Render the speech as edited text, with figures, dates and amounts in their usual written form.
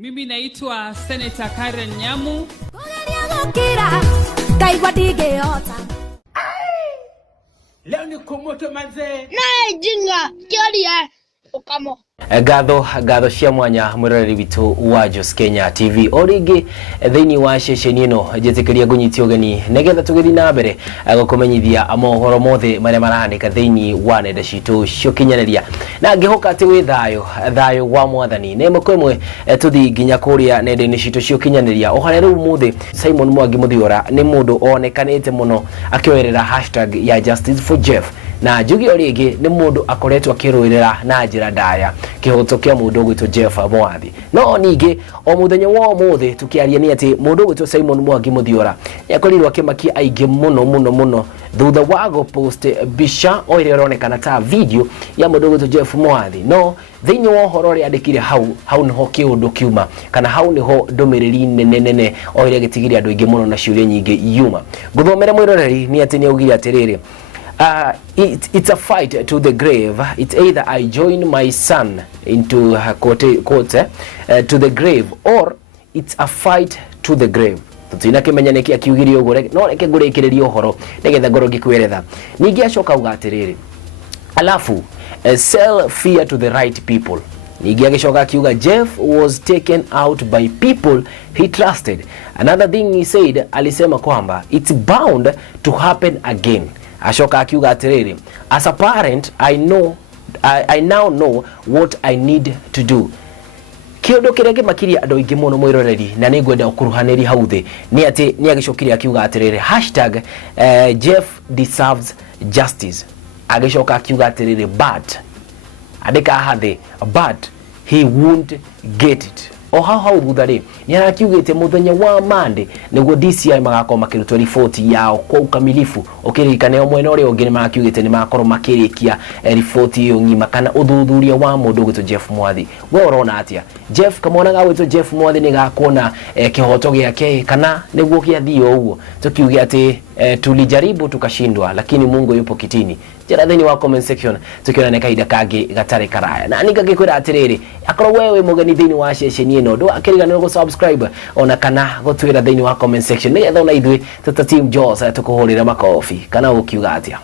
Mimi naitwa Senator Karen Nyamu. Leo ni kumoto manze. Na jinga kiaria ukamo. Gatho cia mwanya mwiroreri witu wa Jos Kenya TV origi thini wa ceceni ino njitikiria gunyitio geni negetha tugithi na mbere gukumenyithia amohoro mothe maria marandika thini wa nenda citu cio kinyaneria na ngihoka ati wi thayo wa mwathani nemo kwemwe tuthi nginya kuria nenda-ini citu cio kinyaneria o hare ru muthi Simon Mwangi Muthiora ni mundu onekanite muno akioerera hashtag ya Justice for Jeff na jugi origi ni mundu akoretwo akiruirira na njira ndaya kihoto kia mundu gwitwo Jeff Mwathi no ningi o muthenya wa muthi tukiaria ni ati mundu gwitwo Simon Mwangi Muthiora yakorirwo akimakia aingi muno thutha wa go post bisha o ire ronekana ta video ya mundu gwitwo Jeff Mwathi no thini wa horo ri andikire hau niho kiundu kiuma kana hau niho ndumiriri nene o ire gitigiria andu aingi muno na ciuria nyingi yuma guthomera mwiroreri ni ati ni ugire atiriri it's a fight to the grave. It's either I join my son into quote to the grave, or it's a fight to the grave. Tutina kimenya neki akiugiri ogore no reke ngurekereria ohoro negetha ngoro ngikweretha ningi acoka ugatiriri alafu sell fear to the right people. Ningi agicoka akiuga Jeff was taken out by people he trusted. Another thing he said, alisema kwamba it's bound to happen again. Ashoka akiuga atiriri, as a parent I now know what I need to do. Kiondo kirege makiria ando ingi muno mwiroreri na ningwenda ukuruhaniri hauthi ni ati ni agicokiria akiuga atiriri hashtag Jeff deserves justice. Agicoka akiuga atiriri but andika hathi but he won't get it. O hau buthari ni arakiugite muthenya wa Monday niguo DCI magakoma makirutwa report yao kwa ukamilifu ukirikane omwe no ri ongi ni makiugite ni makoro makirikia report iyo ngima kana uthuthuria wa mundu gwitwo Jeff Mwathi. We urona atia Jeff kamona ga gwitwo Jeff Mwathi ni gakona kihoto giake kana niguo kiathio uguo tukiugia ati tulijaribu tukashindwa lakini Mungu yupo kitini. Jera thini wa comment section tukiona ne kaida kage gatare karaya na ningagikwira atiriri akoro wewe mugeni thini wa ceceni ino ndo akiriganira go subscribe ona kana gotwira thini wa comment section nigetha ona ithwe tuta team Jos tukuhurira makofi kana ukiuga atia.